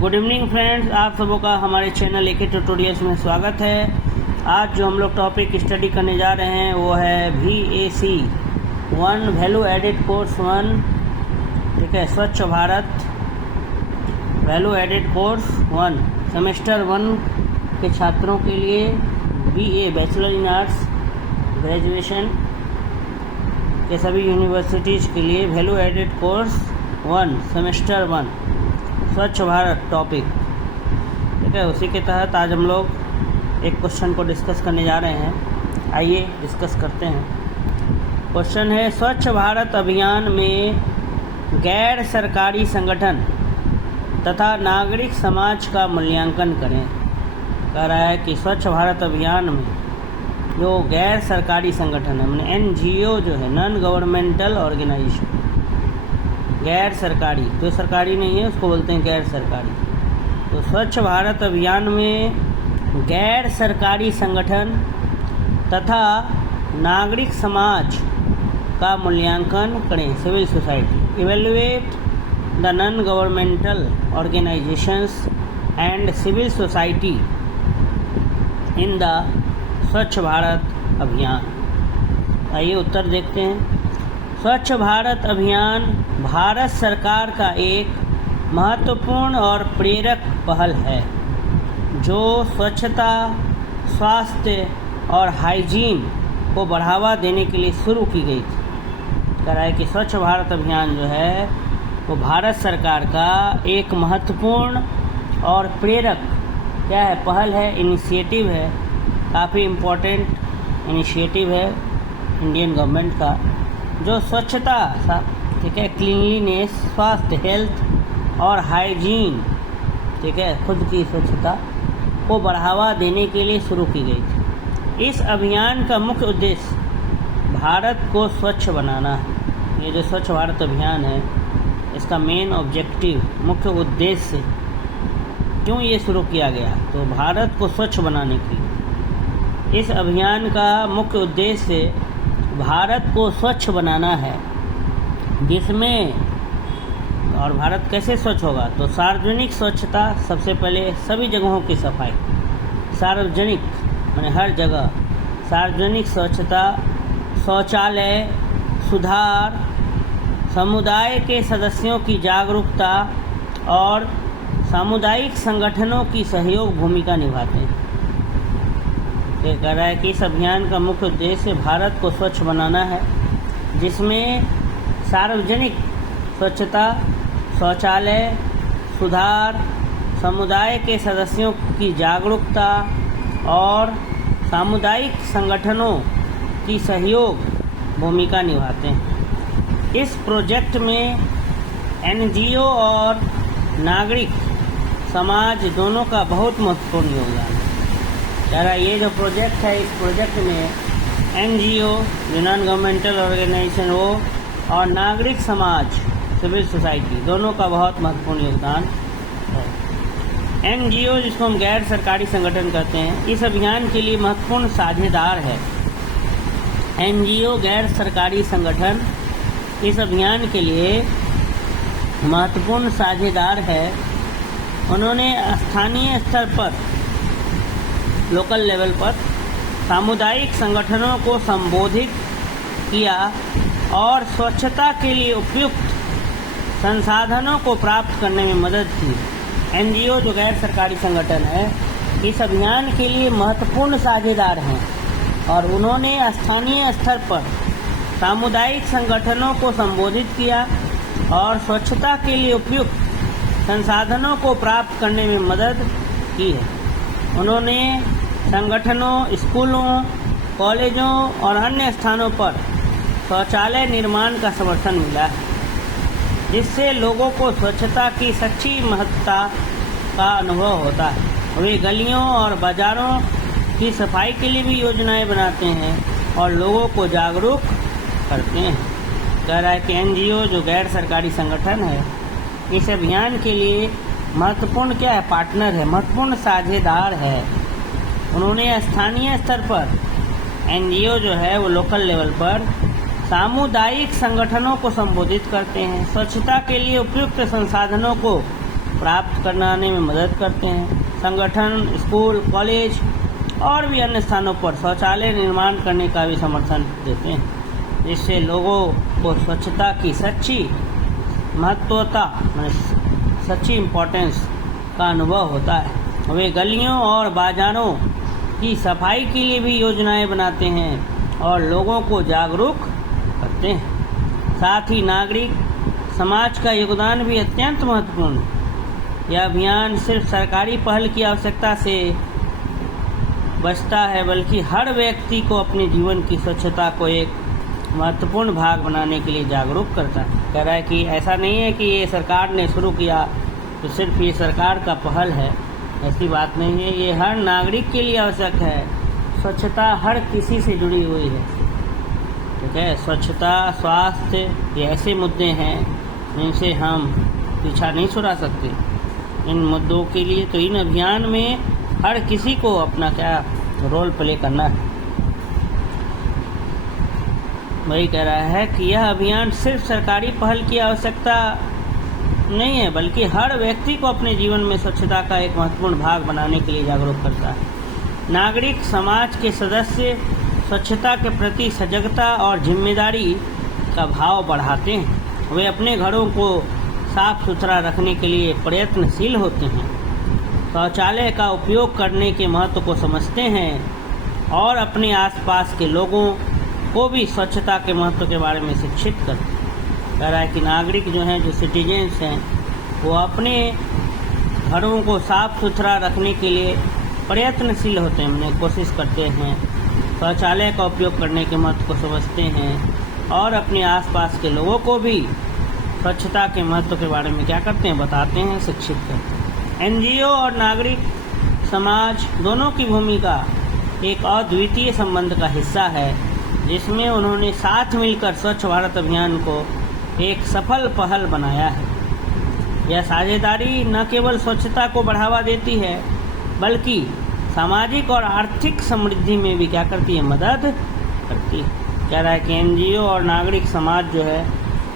Good evening friends, आप सबों का हमारे चैनल एके ट्यूटोरियल्स में स्वागत है। आज जो हम लोग टॉपिक स्टडी करने जा रहे हैं वो है VAC 1 वैल्यू एडेड कोर्स 1। ठीक है, Swachh Bharat value added course 1 semester 1 के छात्रों के लिए BA bachelor in arts graduation के सभी यूनिवर्सिटीज़ के लिए वैल्यू एडेड कोर्स 1 सेमेस्टर 1 स्वच्छ भारत टॉपिक। ठीक है, उसी के तहत आज हम लोग एक क्वेश्चन को डिस्कस करने जा रहे हैं। आइए डिस्कस करते हैं। क्वेश्चन है, स्वच्छ भारत अभियान में गैर सरकारी संगठन तथा नागरिक समाज का मूल्यांकन करें। कह रहा है कि स्वच्छ भारत अभियान में जो गैर सरकारी संगठन है, मैंने NGO जो है, नॉन गवर्नमेंटल ऑर्गेनाइजेशन, गैर सरकारी, जो सरकारी नहीं है उसको बोलते हैं गैर सरकारी। तो स्वच्छ भारत अभियान में गैर सरकारी संगठन तथा नागरिक समाज का मूल्यांकन करें। Civil society evaluate the non governmental organisations and civil society in the Swachh Bharat अभियान। आइए उत्तर देखते हैं। स्वच्छ भारत अभियान भारत सरकार का एक महत्वपूर्ण और प्रेरक पहल है जो स्वच्छता, स्वास्थ्य और हाइजीन को बढ़ावा देने के लिए शुरू की गई थी। कह रहा है कि स्वच्छ भारत अभियान जो है वो भारत सरकार का एक महत्वपूर्ण और प्रेरक क्या है, पहल है, इनिशिएटिव है, काफ़ी इम्पोर्टेंट इनिशिएटिव है इंडियन गवर्नमेंट का, जो स्वच्छता, ठीक है, क्लीनलीनेस, स्वास्थ्य, हेल्थ और हाइजीन, ठीक है, खुद की स्वच्छता को बढ़ावा देने के लिए शुरू की गई थी। इस अभियान का मुख्य उद्देश्य भारत को स्वच्छ बनाना है। ये जो स्वच्छ भारत अभियान है इसका मेन ऑब्जेक्टिव, मुख्य उद्देश्य क्यों ये शुरू किया गया, तो भारत को स्वच्छ बनाने के लिए इस अभियान का मुख्य उद्देश्य भारत को स्वच्छ बनाना है, जिसमें, और भारत कैसे स्वच्छ होगा, तो सार्वजनिक स्वच्छता, सबसे पहले सभी जगहों की सफाई, सार्वजनिक माने हर जगह, सार्वजनिक स्वच्छता, शौचालय सुधार, समुदाय के सदस्यों की जागरूकता और सामुदायिक संगठनों की सहयोग भूमिका निभाते हैं। ये कह रहा है कि इस अभियान का मुख्य उद्देश्य भारत को स्वच्छ बनाना है, जिसमें सार्वजनिक स्वच्छता, शौचालय सुधार, समुदाय के सदस्यों की जागरूकता और सामुदायिक संगठनों की सहयोग भूमिका निभाते हैं। इस प्रोजेक्ट में NGO और नागरिक समाज दोनों का बहुत महत्वपूर्ण योगदान है। कह रहा ये जो प्रोजेक्ट है, इस प्रोजेक्ट में NGO जो नॉन गवर्नमेंटल ऑर्गेनाइजेशन हो और नागरिक समाज, सिविल सोसाइटी, दोनों का बहुत महत्वपूर्ण योगदान है। NGO जिसको हम गैर सरकारी संगठन कहते हैं, इस अभियान के लिए महत्वपूर्ण साझेदार है। NGO गैर सरकारी संगठन इस अभियान के लिए महत्वपूर्ण साझेदार है। उन्होंने स्थानीय स्तर पर, लोकल लेवल पर सामुदायिक संगठनों को संबोधित किया और स्वच्छता के लिए उपयुक्त संसाधनों को प्राप्त करने में मदद की। NGO जो गैर सरकारी संगठन है इस अभियान के लिए महत्वपूर्ण साझेदार हैं और उन्होंने स्थानीय स्तर पर सामुदायिक संगठनों को संबोधित किया और स्वच्छता के लिए उपयुक्त संसाधनों को प्राप्त करने में मदद की है। उन्होंने संगठनों, स्कूलों, कॉलेजों और अन्य स्थानों पर शौचालय निर्माण का समर्थन मिला है, जिससे लोगों को स्वच्छता की सच्ची महत्ता का अनुभव होता है। वे गलियों और बाज़ारों की सफाई के लिए भी योजनाएं बनाते हैं और लोगों को जागरूक करते हैं। कह रहा है कि NGO जो गैर सरकारी संगठन है इस अभियान के लिए महत्वपूर्ण क्या है, पार्टनर है, महत्वपूर्ण साझेदार है। उन्होंने स्थानीय स्तर पर NGO जो है वो लोकल लेवल पर सामुदायिक संगठनों को संबोधित करते हैं, स्वच्छता के लिए उपयुक्त संसाधनों को प्राप्त कराने में मदद करते हैं। संगठन, स्कूल, कॉलेज और भी अन्य स्थानों पर शौचालय निर्माण करने का भी समर्थन देते हैं, जिससे लोगों को स्वच्छता की सच्ची महत्वता, सच्ची इम्पोर्टेंस का अनुभव होता है। वे गलियों और बाज़ारों की सफाई के लिए भी योजनाएं बनाते हैं और लोगों को जागरूक करते हैं। साथ ही नागरिक समाज का योगदान भी अत्यंत महत्वपूर्ण है। यह अभियान सिर्फ सरकारी पहल की आवश्यकता से बचता है, बल्कि हर व्यक्ति को अपने जीवन की स्वच्छता को एक महत्वपूर्ण भाग बनाने के लिए जागरूक करता है। कह रहा है कि ऐसा नहीं है कि ये सरकार ने शुरू किया तो सिर्फ ये सरकार का पहल है, ऐसी बात नहीं है। ये हर नागरिक के लिए आवश्यक है। स्वच्छता हर किसी से जुड़ी हुई है, ठीक है। स्वच्छता, स्वास्थ्य, ये ऐसे मुद्दे हैं जिनसे हम पीछा नहीं छुड़ा सकते। इन मुद्दों के लिए तो इन अभियान में हर किसी को अपना क्या रोल प्ले करना है। वही कह रहा है कि यह अभियान सिर्फ सरकारी पहल की आवश्यकता नहीं है, बल्कि हर व्यक्ति को अपने जीवन में स्वच्छता का एक महत्वपूर्ण भाग बनाने के लिए जागरूक करता है। नागरिक समाज के सदस्य स्वच्छता के प्रति सजगता और जिम्मेदारी का भाव बढ़ाते हैं। वे अपने घरों को साफ सुथरा रखने के लिए प्रयत्नशील होते हैं, शौचालय का उपयोग करने के महत्व को समझते हैं और अपने आसपास के लोगों को भी स्वच्छता के महत्व के बारे में शिक्षित करते हैं। कह रहा है कि नागरिक जो हैं, जो सिटीजन्स हैं, वो अपने घरों को साफ सुथरा रखने के लिए प्रयत्नशील होते हैं, मैंने कोशिश करते हैं, शौचालय का उपयोग करने के महत्व को समझते हैं और अपने आसपास के लोगों को भी स्वच्छता के महत्व के बारे में क्या करते हैं, बताते हैं, शिक्षित करते हैं। एनजीओ और नागरिक समाज दोनों की भूमिका एक अद्वितीय संबंध का हिस्सा है, जिसमें उन्होंने साथ मिलकर स्वच्छ भारत अभियान को एक सफल पहल बनाया है। यह साझेदारी न केवल स्वच्छता को बढ़ावा देती है, बल्कि सामाजिक और आर्थिक समृद्धि में भी क्या करती है, मदद करती है। कह रहा है कि एनजीओ और नागरिक समाज जो है,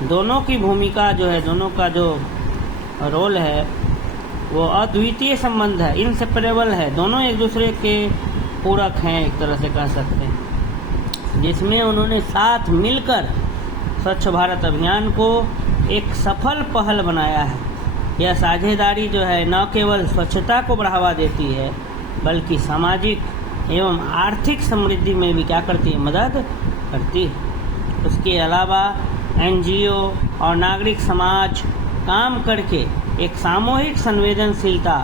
दोनों की भूमिका जो है, दोनों का जो रोल है वो अद्वितीय संबंध है, इनसेपरेबल है। दोनों एक दूसरे के पूरक हैं, एक तरह से कह सकते हैं, जिसमें उन्होंने साथ मिलकर स्वच्छ भारत अभियान को एक सफल पहल बनाया है। यह साझेदारी जो है न केवल स्वच्छता को बढ़ावा देती है, बल्कि सामाजिक एवं आर्थिक समृद्धि में भी क्या करती है, मदद करती है। उसके अलावा एनजीओ और नागरिक समाज काम करके एक सामूहिक संवेदनशीलता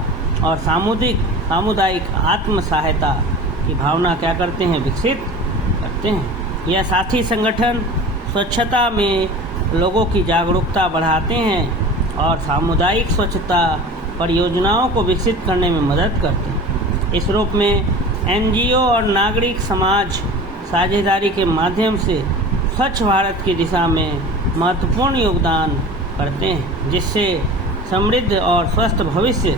और सामुदायिक आत्म सहायता की भावना क्या करते हैं, विकसित करते हैं। यह साथी संगठन स्वच्छता में लोगों की जागरूकता बढ़ाते हैं और सामुदायिक स्वच्छता परियोजनाओं को विकसित करने में मदद करते हैं। इस रूप में एनजीओ और नागरिक समाज साझेदारी के माध्यम से स्वच्छ भारत की दिशा में महत्वपूर्ण योगदान करते हैं, जिससे समृद्ध और स्वस्थ भविष्य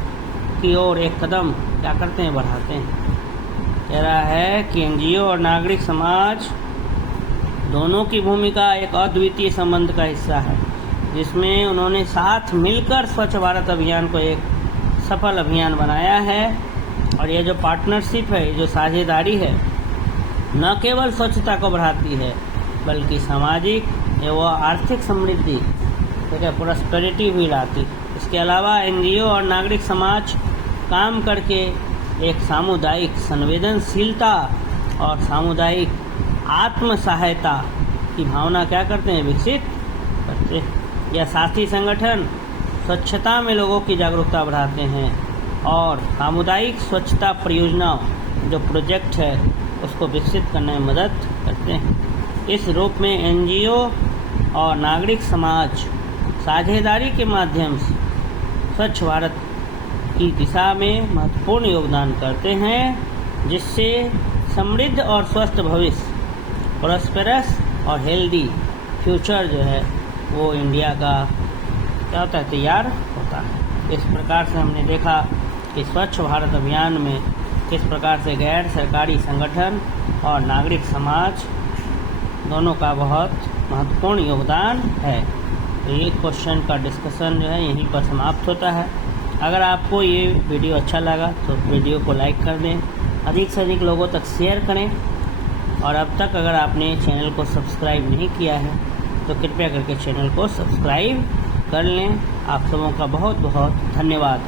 की ओर एक कदम क्या करते हैं, बढ़ाते हैं। कह रहा है कि एनजीओ और नागरिक समाज दोनों की भूमिका एक अद्वितीय संबंध का हिस्सा है, जिसमें उन्होंने साथ मिलकर स्वच्छ भारत अभियान को एक सफल अभियान बनाया है। और ये जो पार्टनरशिप है, ये जो साझेदारी है, न केवल स्वच्छता को बढ़ाती है, बल्कि सामाजिक एवं आर्थिक समृद्धि, ठीक है, प्रॉस्पेरिटी भी लाती। इसके अलावा एनजीओ और नागरिक समाज काम करके एक सामुदायिक संवेदनशीलता और सामुदायिक आत्म सहायता की भावना क्या करते हैं, विकसित करते हैं। यह साथी संगठन स्वच्छता में लोगों की जागरूकता बढ़ाते हैं और सामुदायिक स्वच्छता परियोजनाओं जो प्रोजेक्ट है उसको विकसित करने में मदद करते हैं। इस रूप में एनजीओ और नागरिक समाज साझेदारी के माध्यम से स्वच्छ भारत की दिशा में महत्वपूर्ण योगदान करते हैं, जिससे समृद्ध और स्वस्थ भविष्य, प्रॉस्पेरस और हेल्दी फ्यूचर जो है वो इंडिया का क्या होता है, तैयार होता है। इस प्रकार से हमने देखा कि स्वच्छ भारत अभियान में किस प्रकार से गैर सरकारी संगठन और नागरिक समाज दोनों का बहुत महत्वपूर्ण योगदान है। तो ये क्वेश्चन का डिस्कशन जो है यहीं पर समाप्त होता है। अगर आपको ये वीडियो अच्छा लगा तो वीडियो को लाइक कर दें, अधिक से अधिक लोगों तक शेयर करें, और अब तक अगर आपने चैनल को सब्सक्राइब नहीं किया है तो कृपया करके चैनल को सब्सक्राइब कर लें। आप सबों का बहुत बहुत धन्यवाद।